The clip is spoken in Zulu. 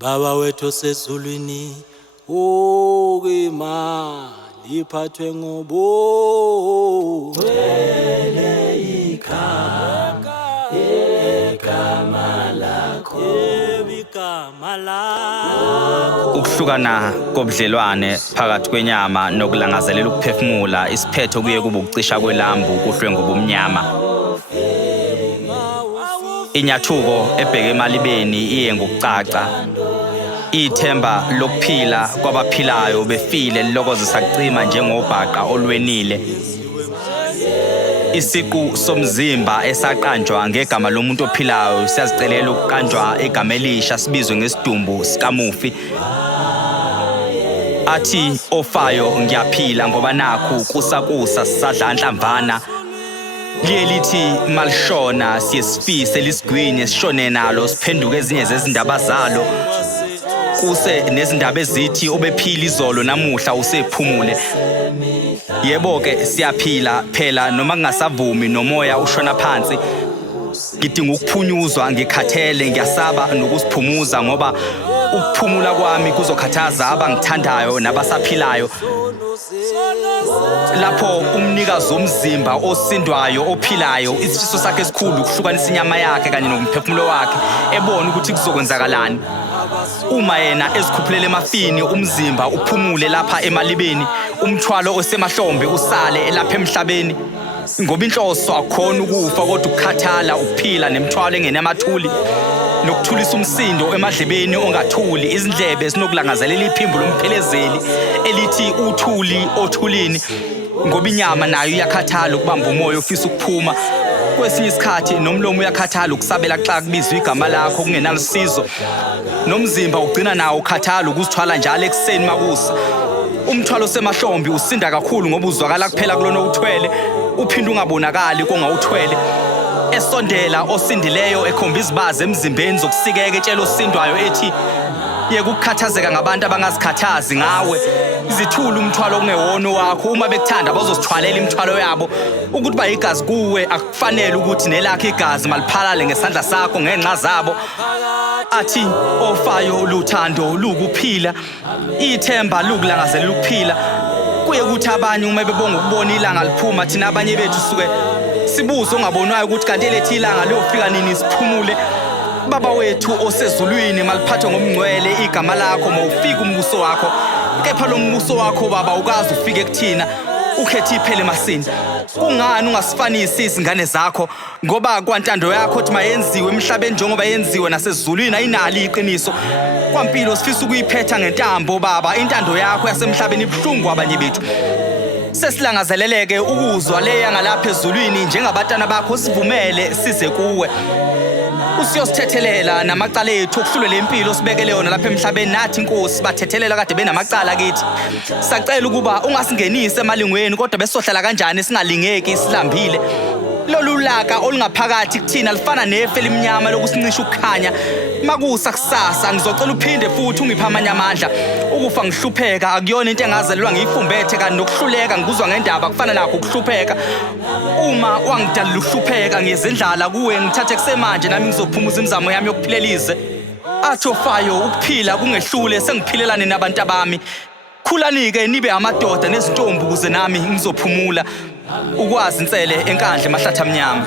Baba wethu osezulwini, ukima liphathwe ngobo. Ngcwele igama lakho, igama lakho. Ukuhlukana kobudlelwane phakathi kwenyama nokulangazelela ukuphefumula isiphetho kuye kube ukucisha kwelambu kuhlwe ngobumnyama. Inyathuko ebheke emalibeni iye ngokucaca. Ithemba lokuphila kwabaphilayo befile lilokozisa kucima njengobhaqa olwenile. Isiqu somzimba esaqanjwa ngegama lomuntu ophilayo siyazicelela ukuqanjwa igama elisha sibizwe ngesidumbu sikamufi. Athi ofayo ngiyaphila ngoba nakhu kusakusa sisadla nhlamvana. Liye lithi malishona siyesifise lisigwinye sishone nalo siphenduke ezinye zezindaba zalo. Kuse nezindaba ezithi obephila izolo namuhla usephumule. Yebo ke siyaphila phela noma kungasavumi nomoya ushona phansi. Ngidinga ukuphunyuzwa ngikhathele ngiyasaba nokusiphumuza ngoba ukuphumula kwami kuzokhathaza abangithandayo nabasaphilayo. Lapho umnikazi womzimba osindwayo ophilayo isifiso sakhe esikhulu ukuhlukanisa inyama yakhe kanye nomphefumulo wakhe ebona ukuthi kuzokwenzakalani. Uma yena ezikhuphulele emafini umzimba uphumule lapha emalibeni umthwalo osemahlombe usale lapha emhlabeni ngoba inhloso akukhona ukufa kodwa ukukhathala ukuphila nemthwalo engenamathuli nokuthulisa umsindo emadlebeni ongathuli izindlebe ezinokulangazelela iphimbo lomphelezeli elithi uthuli othulini ngoba inyama nayo iyakhathala ukubamba umoya ofisa ukuphuma. Kwesinye isikhathi nomlomo uyakhathala ukusabela xa kubizwa igama lakho kungenalisizo. Nomzimba ugcina nawo ukhathala ukuzithwala njalo ekseni makusa. Umthwalo semahlombe usinda kakhulu ngoba uzwakala kuphela kulona uthwele uphinde ungabonakali kongawuthwele. Esondela osindileyo ekhomba izibazi emzimbeni zokusikeka etshela osindwayo ethi yeke ukukhathazeka ngabantu abangazikhathazi ngawe. Izithula umthwalo ongewona wakho uma bekuthanda bazosithwalela imithwalo yabo ukuthi bayigazi kuwe akufanele ukuthi nelakhe igazi maliphalale ngesandla sakho ngenxa zabo. Athi ofayo luthando lukuphila ithemba lukulangazelela ukuphila. Kuye ukuthi abanye uma bebonga ukubona ilanga liphuma thina abanye bethu suke sibuzo ongabonwayo ukuthi kanti lethi ilanga liyofika nini siphumule. Baba wethu osezulwini maliphathwe ngomngcwele igama lakho mawufika umbuso wakho. Kepha lo mbuso wakho baba ukazi ufike kuthina ukhethe iphele emasini. Kungani ungasifanisi izingane zakho ngoba kwantando yakho ukuthi mayenziwe emhlabeni njengoba yenziwe nasezulwini ayinali iqiniso. Kwampilo sifisa ukuyiphetha ngentambo baba intando yakho yasemhlabeni ibhlungu abanye bethu. Sesilangazeleleke ukuzwa le yangalapha ezulwini njengabatana bakho sivumele size kuwe. Usiyosithethelela namacala ethu okuhlule lempilo sibekele yona lapha emhlabeni nathi inkosi bathethelela kade benamacala kithi. Sacela ukuba ungasingenise emalingweni kodwa besohlala kanjani singalingeki silambile. Lolu laka olungaphakathi kuthina lifana nefe elimnyama lokusincisha ukukhanya. Makusa kusasa ngizocela uphinde futhi ungiphe amanye amandla. Ukufa ngihlupheka akuyona into engazelelwa ngiyifumbethe kanti nokuhluleka ngikuzwa ngendaba kufana nakho ukuhlupheka. Uma wangidalula ukuhlupheka ngiyezendlala kuwe ngithathe kusemanje nami ngizophumuza imizamo yami yokuphilelize. Athi ofayo ukuphila kungehlule sengiphilelane nabantu bami. Khulani-ke nibe amadoda nezintombi ukuze nami ngizophumula ukwazi insele enkandla emahlathi amnyama.